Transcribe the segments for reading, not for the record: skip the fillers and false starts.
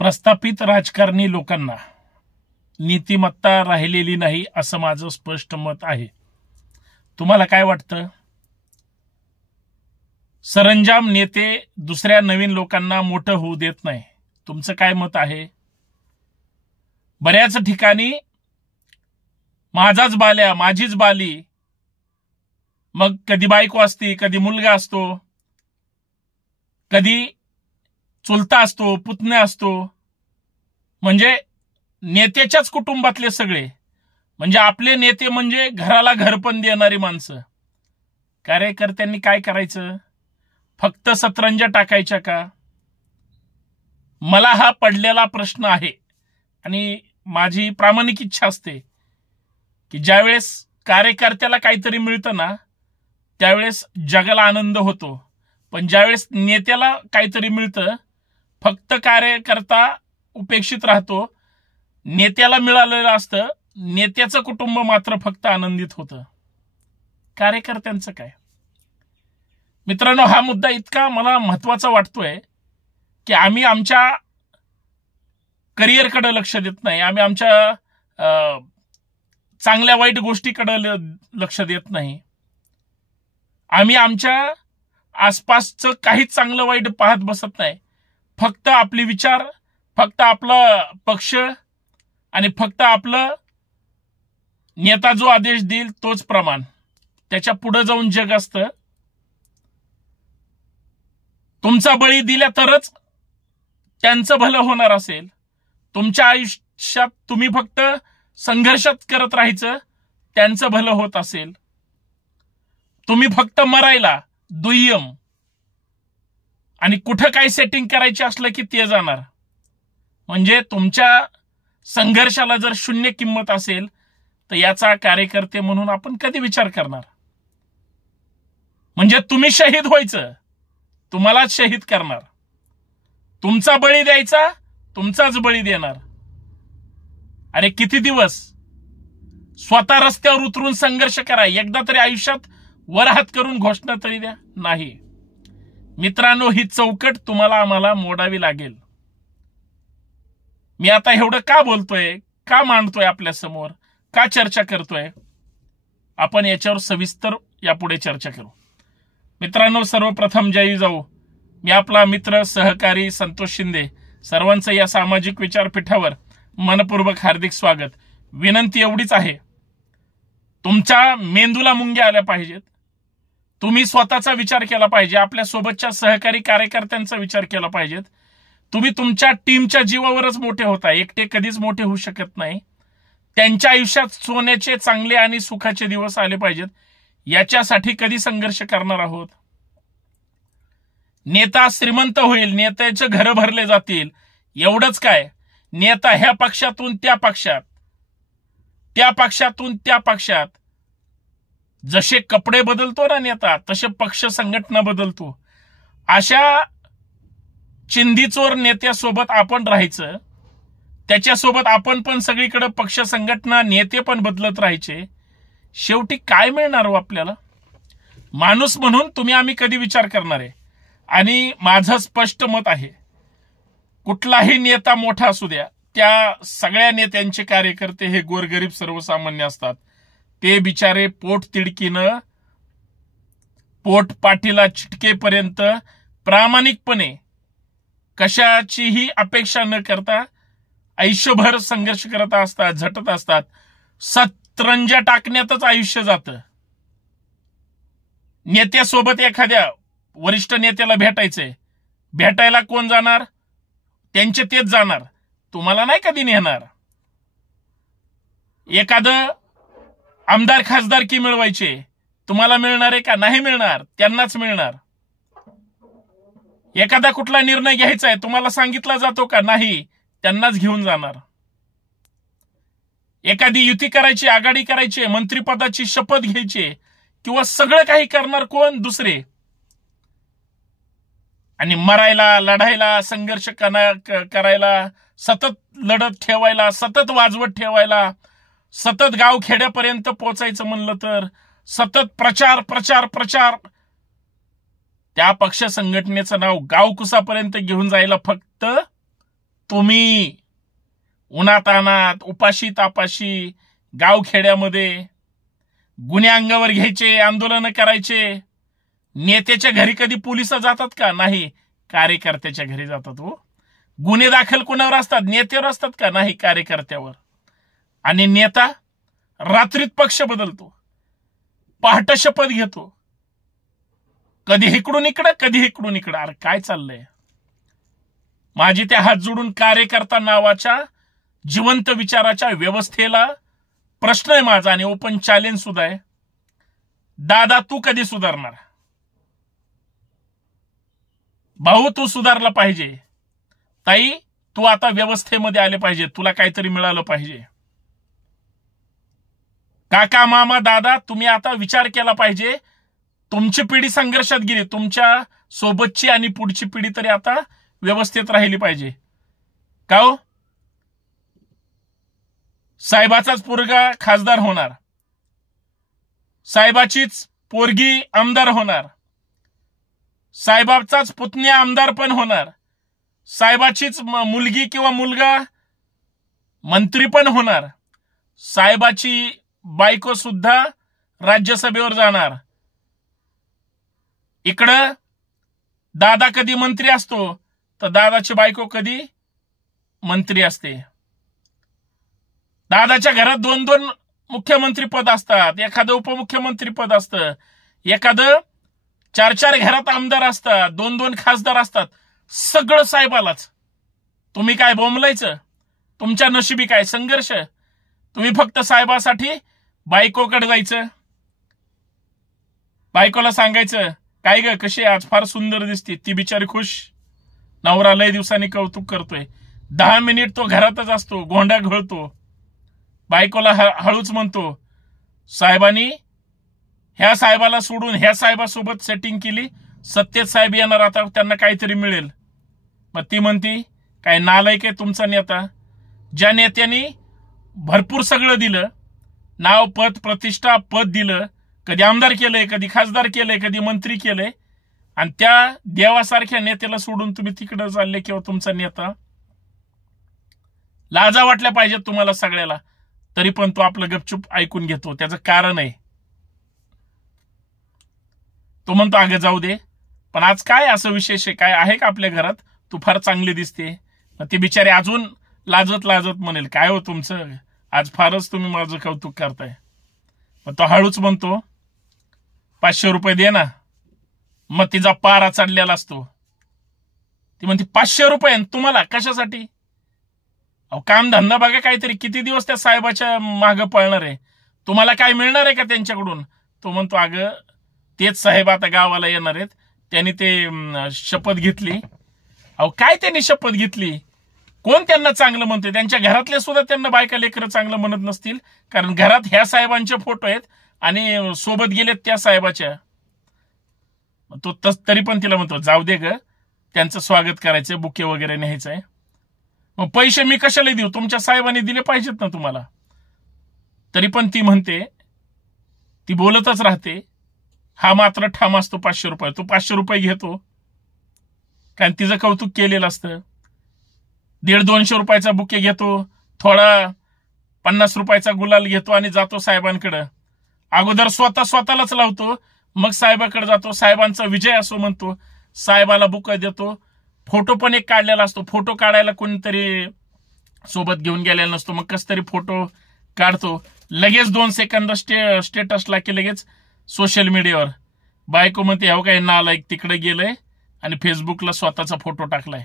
प्रस्थापित राजकारणी लोकांना नीतिमत्ता राहिलेली नाही असं माझं स्पष्ट मत आहे। तुम्हाला काय वाटतं? सरंजाम नेते दुसऱ्या नवीन लोकांना मोठं होऊ देत नाही, तुमचं काय मत आहे? बऱ्याच ठिकाणी माझाच बाल्या माझीच बाली, मग कधी बायको असती, कधी मुलगा असतो, कधी चुलता असतो, पुतण्या असतो, म्हणजे नेत्याच्याच कुटुंबातले सगळे, म्हणजे आपले नेते म्हणजे घराला घरपण देणारी माणसं। कार्यकर्त्यांनी काय करायचं? फक्त सतरंजा टाकायच्या का? मला हा पडलेला प्रश्न आहे आणि माझी प्रामाणिक इच्छा असते की ज्यावेळेस कार्यकर्त्याला काहीतरी मिळतं ना त्यावेळेस जगाला आनंद होतो, पण ज्यावेळेस नेत्याला काहीतरी मिळतं फक्त कार्यकर्ता उपेक्षित राहतो, नेत्याला मिळालेलं असतं, नेत्याचं कुटुंब मात्र फक्त आनंदित होतं। कार्यकर्त्यांचं काय? मित्रांनो, हा मुद्दा इतका मला महत्वाचा वाटतोय की आम्ही आमच्या करिअरकडे लक्ष देत नाही, आम्ही आमच्या चांगल्या वाईट गोष्टीकडे लक्ष देत नाही, आम्ही आमच्या आसपासचं काहीच चांगलं वाईट पाहत बसत नाही, फक्त आपले विचार, फक्त आपला पक्ष आणि फक्त आपलं नेता जो आदेश देईल तोच प्रमाण, त्याच्या पुढे जाऊन जग असतं। तुमचा बळी दिला तरच त्यांचं भलं होणार असेल, तुमच्या आयुष्यात तुम्ही फक्त संघर्षात करत राहायचं त्यांचं भलं होत असेल, तुम्ही फक्त मरायला दुय्यम आणि कुठं काय सेटिंग करायची असलं की ते जाणार, म्हणजे तुमच्या संघर्षाला जर शून्य किंमत असेल तर याचा कार्यकर्ते म्हणून आपण कधी विचार करणार? म्हणजे तुम्ही शहीद व्हायचं, तुम्हालाच शहीद करणार, तुमचा बळी द्यायचा, तुमचाच बळी देणार। अरे किती दिवस स्वतः रस्त्यावर उतरून संघर्ष करा, एकदा तरी आयुष्यात वर हात करून घोषणा तरी द्या। नाही मित्रांनो, ही चौकट तुम्हाला आम्हाला मोडावी लागेल। मी आता एवढं का बोलतोय, का मांडतोय आपल्या समोर, का चर्चा करतोय, आपण याच्यावर सविस्तर यापुढे चर्चा करू। मित्रांनो, सर्वप्रथम जय जाऊ, मी आपला मित्र सहकारी संतोष शिंदे, सर्वांचं या सामाजिक विचारपीठावर मनपूर्वक हार्दिक स्वागत। विनंती एवढीच आहे, तुमच्या मेंदूला मुंग्या आल्या पाहिजेत, तुम्ही स्वतःचा विचार केला पाहिजे, आपल्या सोबतच्या सहकारी कार्यकर्त्यांचा विचार केला पाहिजेत। तुम्ही तुमच्या टीमच्या जीवावरच मोठे होता, एकटे कधीच मोठे होऊ शकत नाही। त्यांच्या आयुष्यात सोन्याचे चांगले आणि सुखाचे दिवस आले पाहिजेत, याच्यासाठी कधी संघर्ष करणार आहोत। नेता श्रीमंत होईल, नेत्याचे घर भरले जातील, एवढंच काय, नेता ह्या पक्षातून त्या पक्षात, त्या पक्षातून त्या पक्षात, जसे कपडे बदलतो ना नेता, तसे पक्ष संघटना बदलतो। अशा चिंदीचोर नेत्यासोबत आपण राहायचं, त्याच्यासोबत आपण पण सगळीकडे पक्ष संघटना नेते पण बदलत राहायचे, शेवटी काय मिळणार हो आपल्याला? माणूस म्हणून तुम्ही आम्ही कधी विचार करणार आहे? आणि माझं स्पष्ट मत आहे, कुठलाही नेता मोठा असू द्या, त्या सगळ्या नेत्यांचे कार्यकर्ते हे गोरगरीब सर्वसामान्य असतात। ते बिचारे पोट तिडकीनं, पोट पाठीला चिटकेपर्यंत प्रामाणिकपणे कशाचीही अपेक्षा न करता आयुष्यभर संघर्ष करत असतात, झटत असतात, सतरंजा टाकण्यातच आयुष्य जातं। नेत्यासोबत एखाद्या वरिष्ठ नेत्याला भेटायचंय, भेटायला कोण जाणार? त्यांचे तेच जाणार, तुम्हाला नाही कधी नेणार। एखादं आमदार खासदारकी मिळवायचे, तुम्हाला मिळणार आहे का? नाही मिळणार, त्यांनाच मिळणार। एखादा कुठला निर्णय घ्यायचा आहे, तुम्हाला सांगितला जातो का? नाही, त्यांनाच घेऊन जाणार। एखादी युती करायची, आघाडी करायची, मंत्रिपदाची शपथ घ्यायची किंवा सगळं काही करणार कोण? दुसरे। आणि मरायला, लढायला, संघर्ष करायला, सतत लढत ठेवायला, सतत वाजवत ठेवायला, सतत गाव खेड्यापर्यंत पोहोचायचं म्हणलं तर सतत प्रचार प्रचार प्रचार, त्या पक्ष संघटनेचं नाव गावकुसापर्यंत घेऊन जायला फक्त तुम्ही उन्हातानात उपाशी तापाशी गावखेड्यामध्ये गुन्हे अंगावर घ्यायचे, आंदोलन करायचे. नेत्याच्या घरी कधी पोलिस जातात का? नाही, कार्यकर्त्याच्या घरी जातात. हो, गुन्हे दाखल कोणावर असतात? नेत्यावर असतात का? नाही, कार्यकर्त्यावर. आणि नेता रात्रीत पक्ष बदलतो, पहाटे शपथ घेतो, कधी इकडून इकडं कधी इकडून इकडं. अरे काय चाललंय? माझी त्या हात जोडून कार्यकर्ता नावाच्या जिवंत विचाराच्या व्यवस्थेला प्रश्न आहे माझा, आणि ओपन चॅलेंज सुद्धा आहे. दादा, तू कधी सुधारणार? भाऊ, तू सुधारला पाहिजे. ताई, तू आता व्यवस्थेमध्ये आले पाहिजे, तुला काहीतरी मिळालं पाहिजे. काका, मामा, दादा, तुम्ही आता विचार केला पाहिजे. तुमची पिढी संघर्षात गेली, तुमच्या सोबतची आणि पुढची पिढी तरी आता व्यवस्थेत राहिली पाहिजे. का हो? साहेबाचाच पोरगा खासदार होणार, साहेबाचीच पोरगी आमदार होणार, साहेबाचाच पुतण्या आमदार पण होणार, साहेबाचीच मुलगी किंवा मुलगा मंत्री पण होणार, साहेबाची बायको सुद्धा राज्यसभेवर जाणार. इकडं दादा कधी मंत्री असतो तर दादाची बायको कधी मंत्री असते. दादाच्या घरात 2-2 मुख्यमंत्री पद असतात, एखादं उपमुख्यमंत्री पद असतं, एखादं 4-4 घरात आमदार असतात, 2-2 खासदार असतात. सगळं साहेबालाच. तुम्ही काय बोंबलायचं? तुमच्या नशिबी काय संघर्ष? तुम्ही फक्त साहेबासाठी बायकोकडे जायचं, बायकोला सांगायचं, काय ग कशी आज फार सुंदर दिसते. ती बिचारी खुश, नवरा लय दिवसांनी कौतुक करतोय. 10 मिनिट तो घरातच असतो, गोंडा घोळतो, बायकोला हळूच म्हणतो, साहेबांनी ह्या साहेबाला सोडून ह्या साहेबासोबत सेटिंग केली, सत्तेत साहेब येणार, आता त्यांना काहीतरी मिळेल. मग ती म्हणती, काय नालायक आहे तुमचा नेता. ज्या नेत्याने भरपूर सगळं दिलं, नाव, पद, प्रतिष्ठा, पद दिलं, कधी आमदार केलंय, कधी खासदार केलंय, कधी मंत्री केलंय, आणि त्या देवासारख्या नेत्याला सोडून तुम्ही तिकडे चालले, किंवा तुमचा नेता. लाजा वाटल्या पाहिजेत तुम्हाला सगळ्याला. तरी पण तो आपलं गपचूप ऐकून घेतो. त्याचं कारण आहे, तो म्हणतो अगं जाऊ दे, पण आज काय असं विशेष आहे, काय आहे का आपल्या घरात, तू फार चांगली दिसते. मग ते बिचारे अजून लाजत लाजत म्हणेल, काय हो तुमचं, आज फारच तुम्ही माझं कौतुक करताय. मग तो हळूच म्हणतो, 500 रुपये दे ना. मग तिचा पारा चढलेला असतो. ती म्हणते 500 रुपये तुम्हाला कशासाठी? अहो काम धंदा बघा काहीतरी, किती दिवस त्या साहेबाच्या मागं पळणार आहे, तुम्हाला काय मिळणार आहे का त्यांच्याकडून? तो म्हणतो अगं तेच साहेब आता गावाला येणार आहेत, त्यांनी ते शपथ घेतली. अहो काय त्यांनी शपथ घेतली? कोण त्यांना चांगलं म्हणतोय? त्यांच्या घरातले सुद्धा त्यांना बायका लेकरं चांगलं म्हणत नसतील, कारण घरात ह्या साहेबांचे फोटो आहेत आणि सोबत गेलेत त्या साहेबाच्या. तो तरी पण तिला म्हणतो जाऊ दे ग, त्यांचं स्वागत करायचंय, बुके वगैरे न्यायचंय. मग पैसे मी कशाला देऊ, तुमच्या साहेबांनी दिले पाहिजेत ना तुम्हाला. तरी पण ती म्हणते, ती बोलतच राहते. हा मात्र ठाम असतो 500 रुपये. तो 500 रुपये घेतो, कारण तिचं कौतुक केलेलं असतं. 150-200 रुपयाचा बुके घेतो, थोडा 50 रुपयाचा गुलाल घेतो आणि जातो साहेबांकडे. अगोदर स्वतःलाच लावतो, मग साहेबाकडे जातो, साहेबांचा विजय असो म्हणतो, साहेबाला बुक देतो. फोटो पण एक काढलेला असतो, फोटो काढायला कोणीतरी सोबत घेऊन गेलेला नसतो, मग कस तरी फोटो काढतो. लगेच 2 सेकंद स्टेटसला की लगेच सोशल मीडियावर बायको म्हणते, हो काय नालायक तिकडे गेलंय आणि फेसबुकला स्वतःचा फोटो टाकलाय.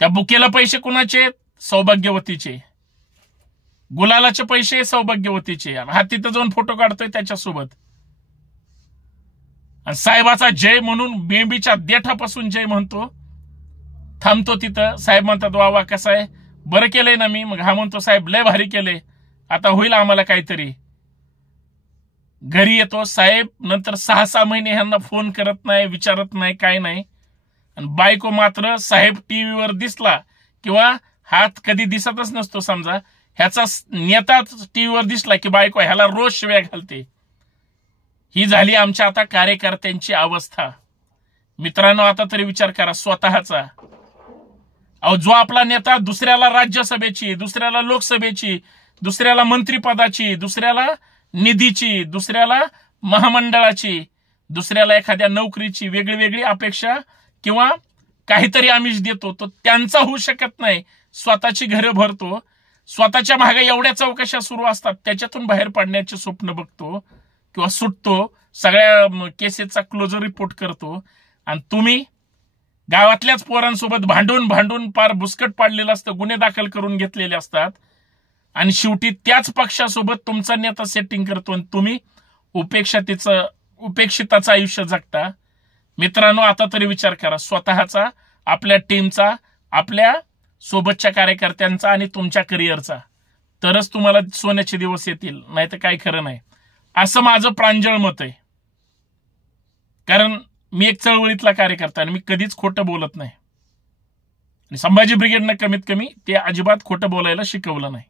त्या बुकेला पैसे कुणाचे? सौभाग्यवतीचे. गुलालाचे पैसे सौभाग्यवतीचे. हा तिथं जाऊन फोटो काढतोय त्याच्यासोबत. आणि साहेबाचा जय म्हणून बेंबीच्या देठापासून जय म्हणतो, थांबतो तिथं. साहेब म्हणतात वा वा कसं आहे, बरं केलंय ना मी. मग हा म्हणतो साहेब लय भारी केलंय, आता होईल आम्हाला काहीतरी. घरी येतो साहेब, नंतर 6-6 महिने ह्यांना फोन करत नाही, विचारत नाही, काय नाही. आणि बायको मात्र साहेब टीव्हीवर दिसला किंवा हात कधी दिसतच नसतो, समजा ह्याचा नेता टीव्हीवर दिसला की बायको ह्याला रोज शिव्या घालते. ही झाली आमच्या आता कार्यकर्त्यांची अवस्था. मित्रांनो, आता तरी विचार करा स्वतःचा. अहो, जो आपला नेता दुसऱ्याला राज्यसभेची, दुसऱ्याला लोकसभेची, दुसऱ्याला मंत्रिपदाची, दुसऱ्याला निधीची, दुसऱ्याला महामंडळाची, दुसऱ्याला एखाद्या नोकरीची वेगळी वेगळी अपेक्षा किंवा काहीतरी आमिष देतो, तो त्यांचा होऊ शकत नाही. स्वतःची घरं भरतो, स्वतःच्या मागे एवढ्या चौकशा सुरू असतात, त्याच्यातून बाहेर पडण्याचे स्वप्न बघतो किंवा सुटतो, सगळ्या केसेसचा क्लोजर रिपोर्ट करतो. आणि तुम्ही गावातल्याच पोरांसोबत भांडून भांडून पार बुसकट पाडलेलं असतं, गुन्हे दाखल करून घेतलेले असतात, आणि शेवटी त्याच पक्षासोबत तुमचा नेता सेटिंग करतो आणि तुम्ही उपेक्षिताचं आयुष्य जगता. मित्रांनो, आता तरी विचार करा स्वतःचा, आपल्या टीमचा, आपल्या सोबतच्या कार्यकर्त्यांचा आणि तुमच्या करिअरचा, तरच तुम्हाला सोन्याचे दिवस येतील, नाही तर काही खरं नाही, असं माझं प्रांजळ मत आहे. कारण मी एक चळवळीतला कार्यकर्ता आणि मी कधीच खोटं बोलत नाही. आणि संभाजी ब्रिगेडनं कमीत कमी ते अजिबात खोटं बोलायला शिकवलं नाही.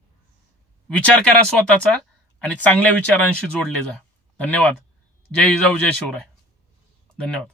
विचार करा स्वतःचा आणि चांगल्या विचारांशी जोडले जा. धन्यवाद. जय जिजाऊ, जय शिवराय. धन्यवाद.